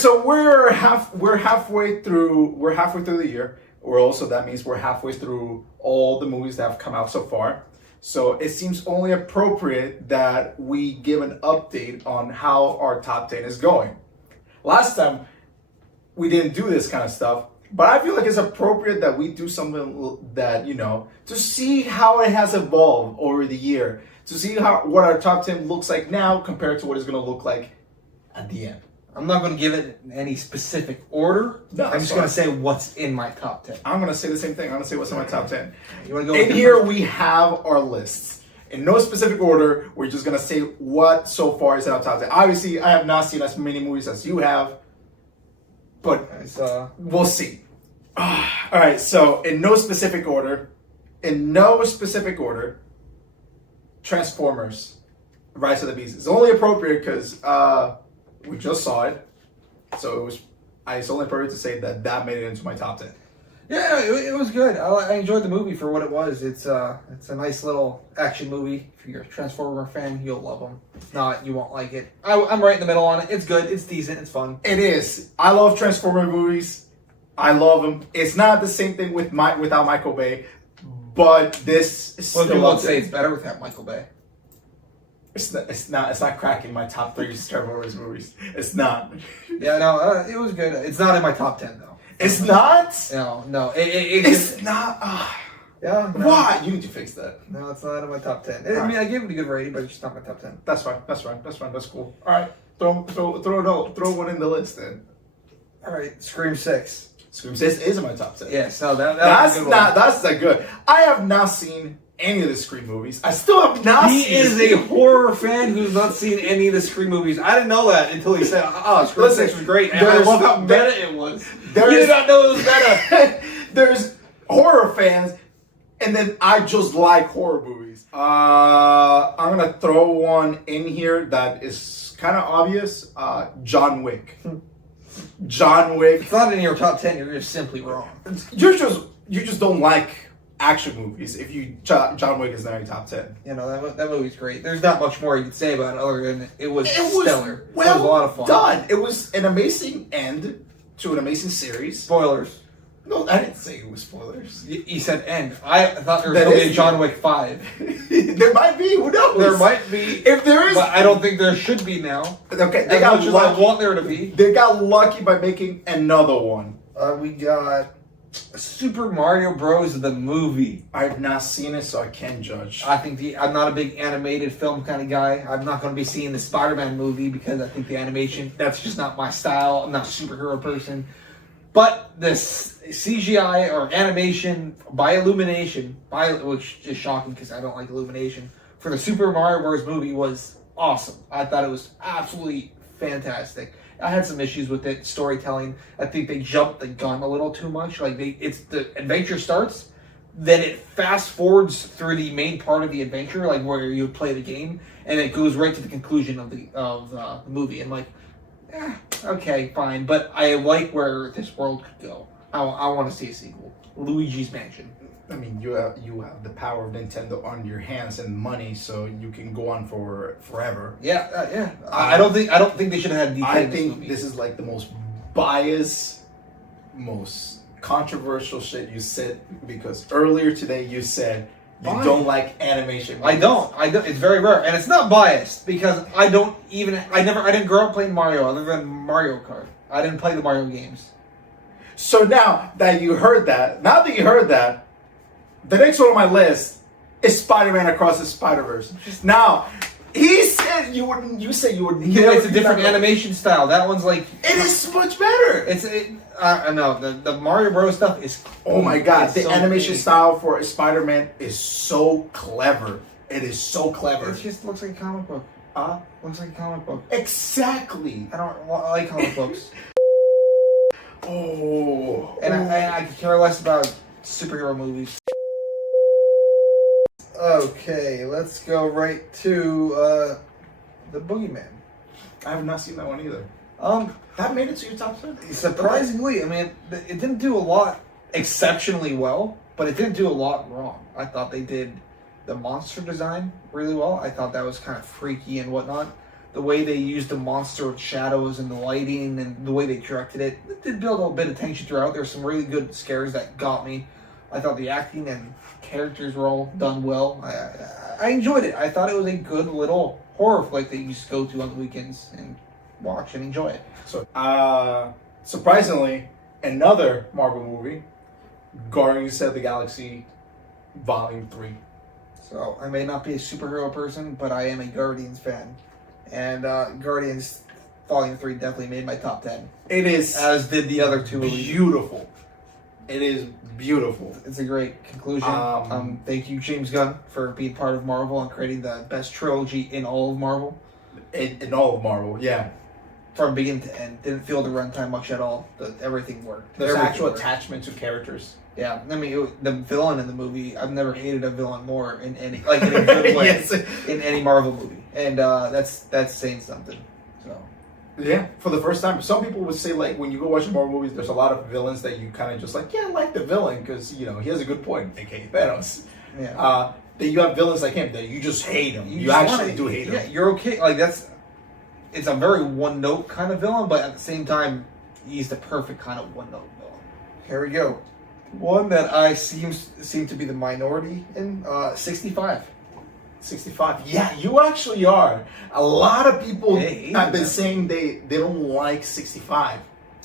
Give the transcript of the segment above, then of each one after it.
so we're halfway through the year. That means we're halfway through all the movies that have come out so far. So it seems only appropriate that we give an update on how our top 10 is going. Last time we didn't do this kind of stuff, but I feel like it's appropriate that we do something that, to see how it has evolved over the year, to see what our top 10 looks like now compared to what it's going to look like at the end. I'm not going to give it any specific order. No, I'm just going to say what's in my top 10. I'm going to say the same thing. I'm going to say what's in my top 10. You want to go in here, we have our lists. In no specific order, we're just going to say what so far is in our top 10. Obviously, I have not seen as many movies as you have, but we'll see. All right, so in no specific order, Transformers, Rise of the Beast. It's only appropriate because we just saw it, so it's only appropriate to say that made it into my top 10. Yeah, it was good. I enjoyed the movie for what it was. It's a nice little action movie. If you're a Transformer fan, you'll love them. If not, you won't like it. I'm right in the middle on it. It's good. It's decent. It's fun. It is. I love Transformer movies. I love them. It's not the same thing without Michael Bay, but this is still. People would say it's better without Michael Bay. It's not cracking my top 3 Transformers movies. It's not. Yeah, no, it was good. It's not in my top 10 though. It's not? No. It's not. Yeah. No. Why? You need to fix that. No, it's not in my top 10. I mean, I gave it a good rating, but it's just not my top 10. That's fine. That's cool. All right. Throw one in the list then. All right. Scream 6. Scream 6 is in my top 10. Yes. No, that's not. That's not good. I have not seen any of the Scream movies. I still have not seen. He is a horror fan who's not seen any of the Scream movies. I didn't know that until he said, Scream 6 was great. And I love how meta it was. You did not know it was meta. There's horror fans, and then I just like horror movies. I'm going to throw one in here that is kind of obvious. John Wick. John Wick. It's not in your top 10. You're just simply wrong. You just don't like action movies if John Wick is not in your top 10. That movie's great. There's not much more you can say about it other than it was stellar. Well, it was a lot of fun. Done. It was an amazing end to an amazing series. Spoilers. No, I didn't say it was spoilers. You said end. I thought there was going to be a John Wick 5. There might be. Who knows? There might be. If there is. But I don't think there should be now. Okay. As much as I want there to be. They got lucky by making another one. We got Super Mario Bros. The movie. I've not seen it, so I can't judge. I'm not a big animated film kind of guy. I'm not going to be seeing the Spider-Man movie because I think the animation, that's just not my style. I'm not a superhero person. But this CGI or animation by Illumination, which is shocking because I don't like Illumination, for the Super Mario Bros. Movie was awesome. I thought it was absolutely fantastic. I had some issues with it, storytelling. I think they jumped the gun a little too much. Like the adventure starts, then it fast forwards through the main part of the adventure, like where you play the game, and it goes right to the conclusion of the movie. And okay, fine, but I like where this world could go. I want to see a sequel. Luigi's Mansion. I mean, you have the power of Nintendo on your hands and money, so you can go on for forever. Yeah. I don't think they should have had detail. I think this is like the most biased, most controversial shit you said, because earlier today you said you don't like animation movies. I don't. It's very rare, and it's not biased because I didn't grow up playing Mario other than Mario Kart. I didn't play the Mario games. So now that you heard that, the next one on my list is Spider-Man Across the Spider-Verse. Now, he said you would. Yeah, it's a different animation style. That one's like it is much better. No, the Mario Bros stuff is. Oh my god, the animation style for Spider-Man is so clever. It is so clever. It just looks like a comic book. Looks like a comic book. Exactly. I like comic books. And I could care less about superhero movies. Okay, let's go right to The Boogeyman. I have not seen that one either. That made it to your top 10? Surprisingly, I mean, it didn't do a lot exceptionally well, but it didn't do a lot wrong. I thought they did the monster design really well. I thought that was kind of freaky and whatnot. the way they used the monster with shadows and the lighting and the way they directed it, it did build a bit of tension throughout. There's some really good scares that got me. I thought the acting and characters were all done well. I enjoyed it. I thought it was a good little horror flick that you just go to on the weekends and watch and enjoy it. So, surprisingly, another Marvel movie, Guardians of the Galaxy Volume 3. So, I may not be a superhero person, but I am a Guardians fan. And Guardians Volume 3 definitely made my top 10. It is As did the other two. beautiful. It is beautiful. It's a great conclusion. Thank you, James Gunn, for being part of Marvel and creating the best trilogy in all of Marvel. In all of Marvel, yeah. From beginning to end. Didn't feel the runtime much at all. Everything worked. There's Everything actual worked. attachment to characters. Yeah, I mean, the villain in the movie, I've never hated a villain more in any, like in a good way, Yes. in any Marvel movie. And that's saying something. So. Yeah, for the first time. Some people would say, like, when you go watch Marvel movies, there's a lot of villains that you kind of just like, yeah, I like the villain because, you know, he has a good point, aka Thanos. Yeah. Then you have villains like him that you just hate him. You just actually do hate him. Yeah, you're okay. Like, it's a very one-note kind of villain, but at the same time, he's the perfect kind of one-note villain. Here we go. One that I seem to be the minority in, 65. 65. Yeah, you actually are. A lot of people have been that. saying they don't like 65.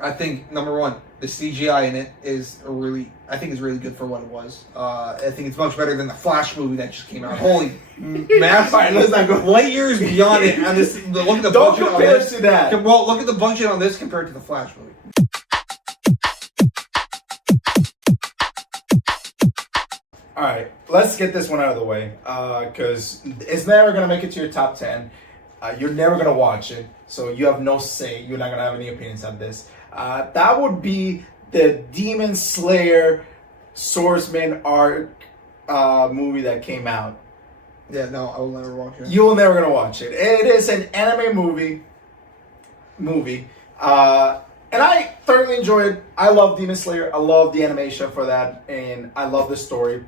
I think, number one, the CGI in it is really good for what it was. I think it's much better than the Flash movie that just came out. Holy massive! All right, let's not go light years beyond it. And this, look at the Don't budget compare on this. to that. Well, look at the budget on this compared to the Flash movie. All right, let's get this one out of the way because it's never going to make it to your top 10. You're never going to watch it, so you have no say. You're not going to have any opinions on this. That would be the Demon Slayer Swordsman arc movie that came out. Yeah, no, I will never watch it. You're never going to watch it. It is an anime movie. And I thoroughly enjoyed it. I love Demon Slayer. I love the animation for that, and I love the story.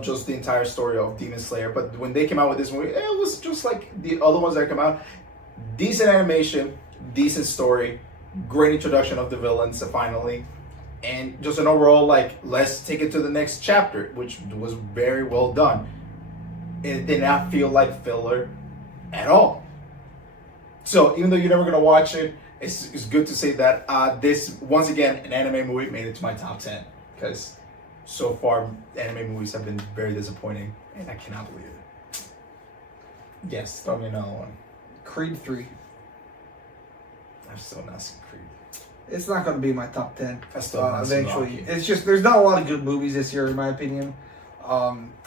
Just the entire story of Demon Slayer. But when they came out with this movie, it was just like the other ones that come out. Decent animation, decent story, great introduction of the villains finally, and just an overall like let's take it to the next chapter, which was very well done. It did not feel like filler at all. So even though you're never gonna watch it, it's good to say that this once again an anime movie made it to my top 10 because so far anime movies have been very disappointing and I cannot believe it. Yes, throw me another one. Creed 3. I've still not seen Creed. It's not going to be my top 10. I still have not seen eventually. Rocky. It's just there's not a lot of good movies this year in my opinion.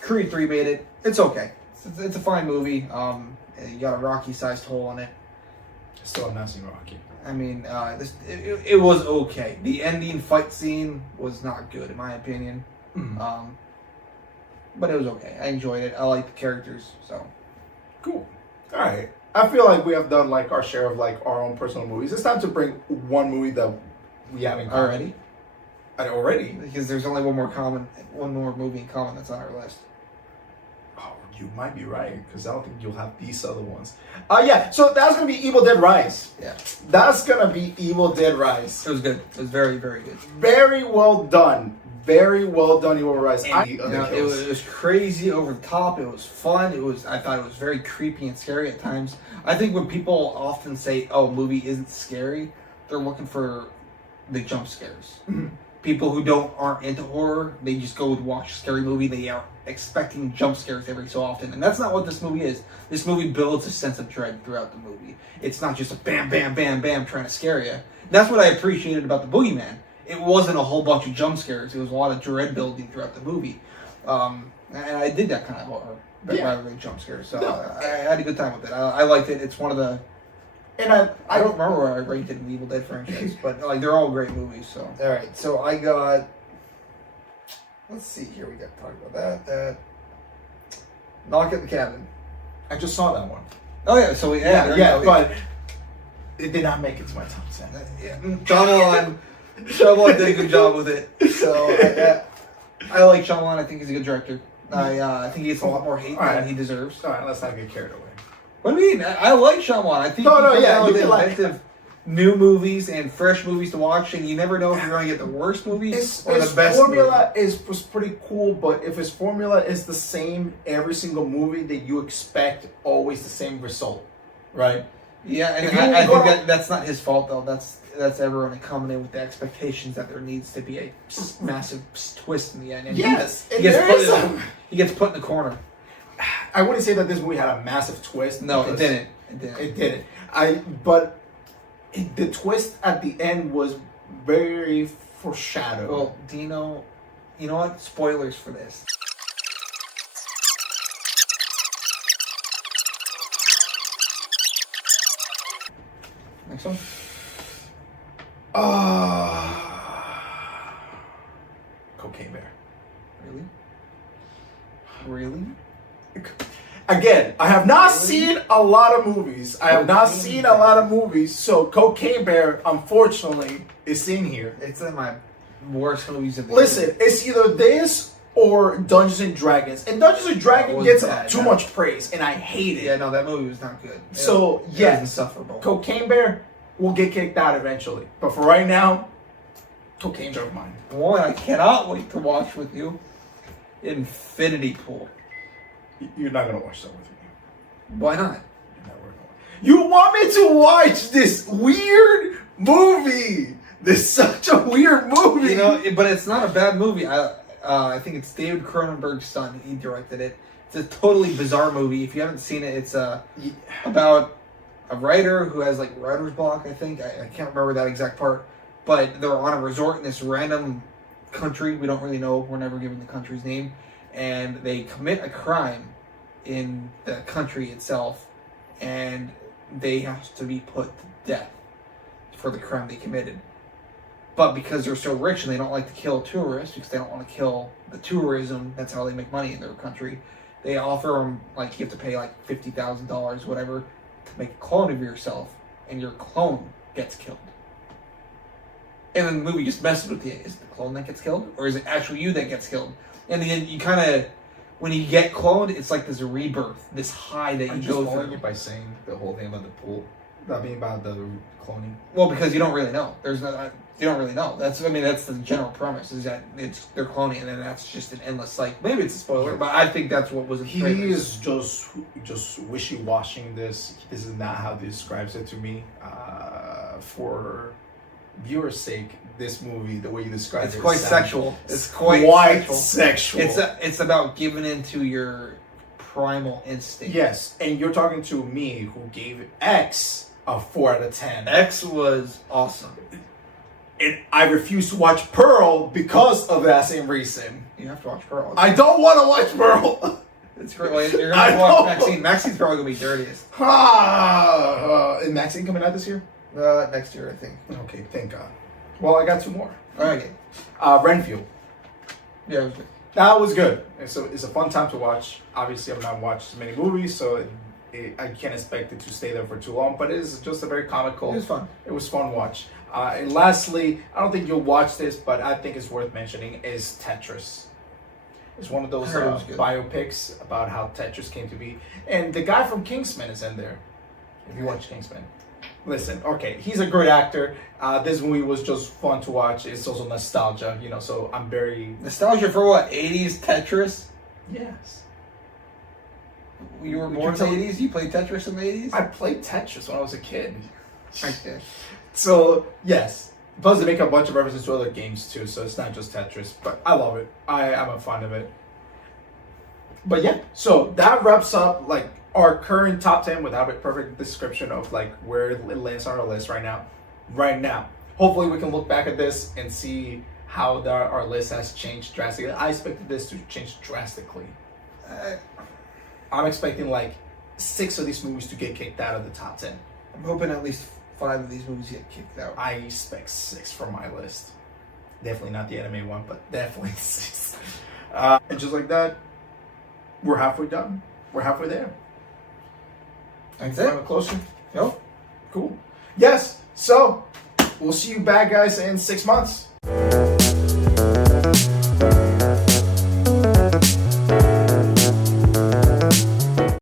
Creed 3 made it. It's okay. It's a fine movie. You got a Rocky-sized hole in it. I still have not seen Rocky. I mean, it was okay. The ending fight scene was not good in my opinion. Mm-hmm. But it was okay. I enjoyed it. I like the characters, so Cool. All right. I feel like we have done like our share of like our own personal movies. It's time to bring one movie that we haven't already. Already? Because there's only one more movie in common that's on our list. Oh, you might be right because I don't think you'll have these other ones. Yeah. So that's gonna be Evil Dead Rise. Yeah. That's gonna be Evil Dead Rise. It was good. It was very, very good. Very well done. Very well done, Evil Dead Rise. It was crazy, over the top. It was fun. I thought it was very creepy and scary at times. I think when people often say, "Oh, movie isn't scary," they're looking for the jump scares. People who aren't into horror, they just go and watch a scary movie. They are expecting jump scares every so often, and that's not what this movie is. This movie builds a sense of dread throughout the movie. It's not just a bam, bam, bam, bam trying to scare you. That's what I appreciated about the Boogeyman. It wasn't a whole bunch of jump scares. It was a lot of dread building throughout the movie. And I did that kind of horror rather than jump scares. So I had a good time with it. I liked it. It's one of the... And I don't remember where I ranked it in the Evil Dead franchise, but like they're all great movies. So all right, so I got... Let's see here. We got to talk about that. Knock at the Cabin. I just saw that one. Oh yeah, so but it did not make it to my top 10. Shyamalan did a good job with it. So I like Shyamalan. I think he's a good director. I think he gets a lot more hate than he deserves. All right, let's not get carried away. What do you mean? I like Shyamalan. I think No, he comes yeah, out you with can like- inventive new movies and fresh movies to watch, and you never know if you're going to get the worst movies or His the best formula movie. was pretty cool, but if his formula is the same every single movie, then you expect always the same result, right? Yeah, and If you I go- think that's not his fault though. That's everyone coming in with the expectations that there needs to be a massive twist in the end. And Yes, he and gets there put is in, he gets put in the corner. I wouldn't say that this movie had a massive twist. No, it because didn't. It didn't. It didn't. But the twist at the end was very foreshadowed. Well, do you know what? Spoilers for this. Next one. Cocaine Bear. Really? Really? Again, I have not Really? seen a lot of movies. So Cocaine Bear, unfortunately, is in here. It's in my worst movies of the Listen, year. it's either this or Dungeons and Dragons. And Dungeons and Dragons was gets bad, too yeah. much praise, and I hate it. Yeah, no, that movie was not good. So, it yes. was insufferable. Cocaine Bear will get kicked out eventually. But for right now, Cocaine Bear mine. One I cannot wait to watch with you. Infinity Pool. You're not going to watch that with me. Why not? You want me to watch this weird movie? This is such a weird movie. You know, but it's not a bad movie. I think it's David Cronenberg's son. He directed it. It's a totally bizarre movie. If you haven't seen it, it's about a writer who has like writer's block. I think I can't remember that exact part. But they're on a resort in this random country. We don't really know. We're never given the country's name, and they commit a crime in the country itself, and they have to be put to death for the crime they committed. But because they're so rich and they don't like to kill tourists, because they don't want to kill the tourism, that's how they make money in their country, they offer them, like, you have to pay like $50,000, whatever, to make a clone of yourself, and your clone gets killed. And then the movie just messes with you. Is it the clone that gets killed? Or is it actually you that gets killed? And then you kind of, when you get cloned, it's like this rebirth, this high that I'm you just go following through. you by saying the whole thing about the pool. That being about the cloning. Well, because you don't really know. You don't really know. That's the general premise, is that they're cloning, and then that's just an endless cycle. Maybe it's a spoiler, but I think that's what was in the He trailer. is just wishy-washing this. This is not how he describes it to me. For viewers' sake, this movie, the way you describe It's it, quite sounds- sexual. It's quite sexual. It's about giving into your primal instinct. Yes, and you're talking to me who gave X a 4 out of 10. X was awesome. And I refuse to watch Pearl because of that same reason. You have to watch Pearl. I don't want to watch Pearl. It's great. Well, you're I gonna watch know. Maxine. Maxine's probably gonna be dirtiest Is Maxine coming out this year? next year, I think. Okay, thank God. Well, I got 2 more. Okay. Renfield. Yeah, it was good. That was good. It's a fun time to watch. Obviously, I've not watched many movies, so I can't expect it to stay there for too long. But it is just a very comical. It was fun. It was fun watch. And lastly, I don't think you'll watch this, but I think it's worth mentioning, is Tetris. It's one of those I heard it was good. biopics about how Tetris came to be. And the guy from Kingsman is in there. If you watch Kingsman. Listen, okay, he's a great actor. This movie was just fun to watch. It's also nostalgia, so I'm very... Nostalgia for what? 80s Tetris? Yes. You were You born in can the tell- 80s? You played Tetris in the 80s? I played Tetris when I was a kid. Okay. So, yes. Plus, they make a bunch of references to other games, too, so it's not just Tetris. But I love it. I'm a fan of it. But, yeah. So, that wraps up, our current top 10 without a perfect description of, where it lands on our list right now. Hopefully, we can look back at this and see how our list has changed drastically. I expected this to change drastically. I'm expecting, 6 of these movies to get kicked out of the top 10. I'm hoping at least 5 of these movies get kicked out. I expect 6 from my list. Definitely not the anime one, but definitely 6. And just like that, we're halfway done. We're halfway there. That's Coming it. closer. Nope. Cool. Yes. So we'll see you back, guys, in 6 months.